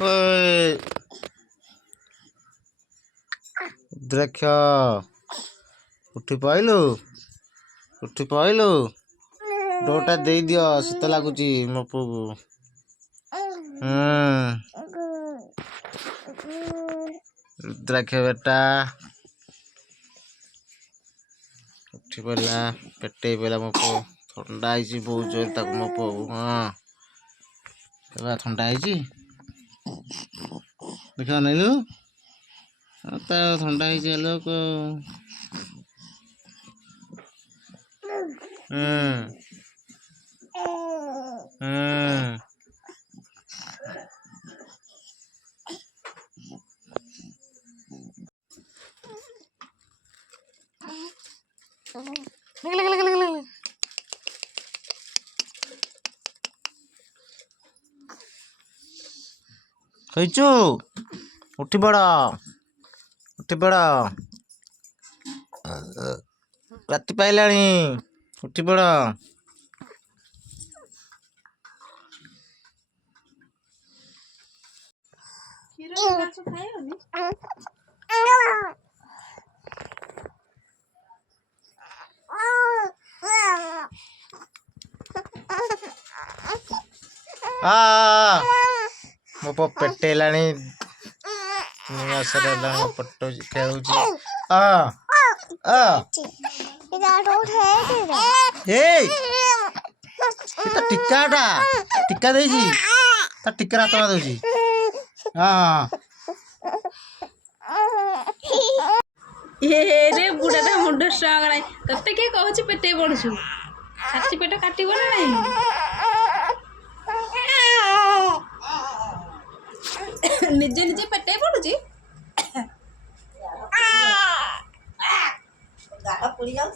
ओए द्रक्ष उठी पाइलु डोटा दे दियो शीत लगुच मो पु को द्रक्ष बेटा उठी पड़ा पेटे पड़ा मो पु ठंडा है बहुत जोर तक मो पु हाँ ठंडा है देख नैलु ठंडा है लोक खैचु उठी पड़ राति पाइला उठी पड़ मो पो पेटेला पट्ट खेलुची टीका टीका टीका हाथ दे रे बुढ़ाटा मुंड स्ट्रंग ना ते किए कहूँ पेटे पड़ू छाती पेट काटब ना निजे निजे पेटे पड़ू गाढ़ पुड़ी जाऊँ